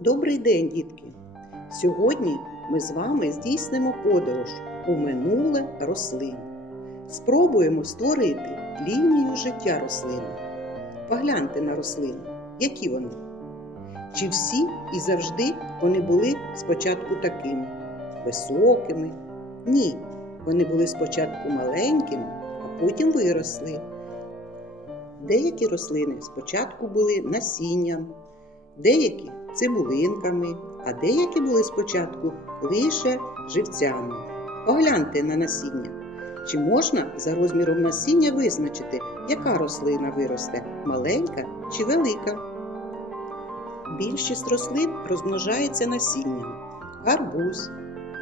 Добрий день, дітки! Сьогодні ми з вами здійснимо подорож у минуле рослин. Спробуємо створити лінію життя рослини. Погляньте на рослини, які вони. Чи всі і завжди вони були спочатку такими високими? Ні, вони були спочатку маленькими, а потім виросли. Деякі рослини спочатку були насінням, деякі цибулинками, а деякі були спочатку лише живцями. Погляньте на насіння. Чи можна за розміром насіння визначити, яка рослина виросте маленька чи велика? Більшість рослин розмножається насінням: гарбуз,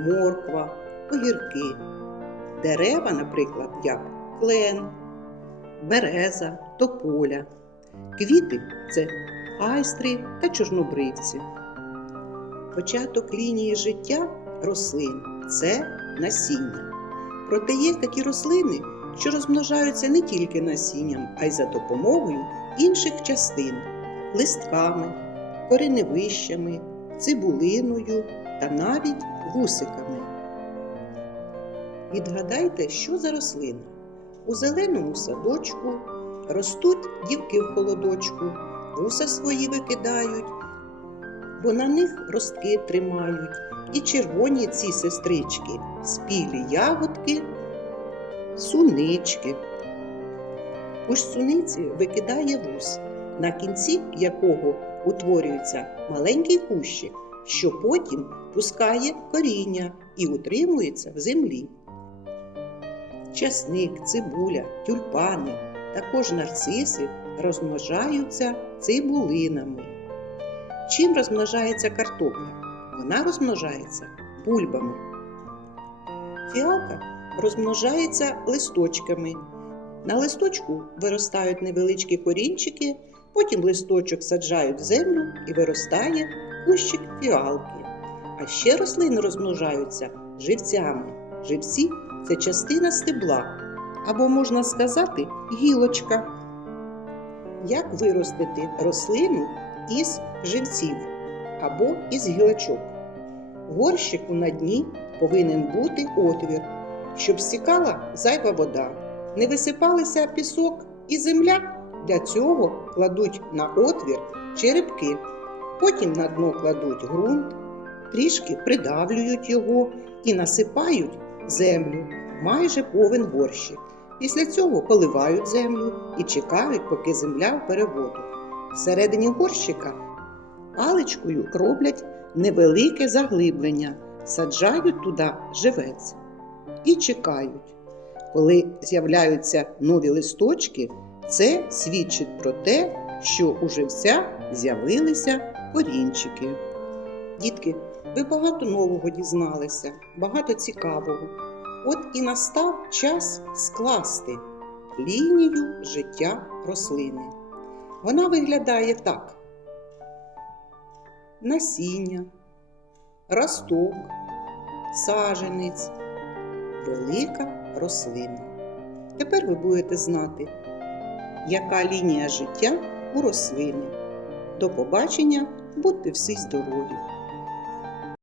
морква, огірки, дерева, наприклад, як клен, береза, тополя. Квіти це айстри та чорнобривці. Початок лінії життя рослин це насіння. Проте є такі рослини, що розмножаються не тільки насінням, а й за допомогою інших частин листками, кореневищами, цибулиною та навіть вусиками. Відгадайте, що за рослина? У зеленому садочку ростуть дівки в холодочку, вуса свої викидають, бо на них ростки тримають, і червоні ці сестрички, спілі ягодки, сунички. У суниці викидає вус, на кінці якого утворюється маленький кущик, що потім пускає коріння і утримується в землі. Часник, цибуля, тюльпани, також нарциси розмножаються цибулинами. Чим розмножається картопля? Вона розмножається бульбами. Фіалка розмножається листочками. На листочку виростають невеличкі корінчики, потім листочок саджають в землю і виростає кущик фіалки. А ще рослини розмножаються живцями. Живці це частина стебла, або можна сказати, гілочка. Як виростити рослину із живців або із гілочок? Горщику на дні повинен бути отвір, щоб стікала зайва вода, не висипалися пісок і земля. Для цього кладуть на отвір черепки, потім на дно кладуть ґрунт, трішки придавлюють його і насипають землю, майже повен горщик. Після цього поливають землю і чекають, поки земля вбере воду. Всередині горщика паличкою роблять невелике заглиблення, саджають туди живець і чекають. Коли з'являються нові листочки, це свідчить про те, що у живця з'явилися корінчики. Дітки, ви багато нового дізналися, багато цікавого. От і настав час скласти лінію життя рослини. Вона виглядає так: насіння, росток, саженець, велика рослина. Тепер ви будете знати, яка лінія життя у рослини. До побачення, будьте всі здорові!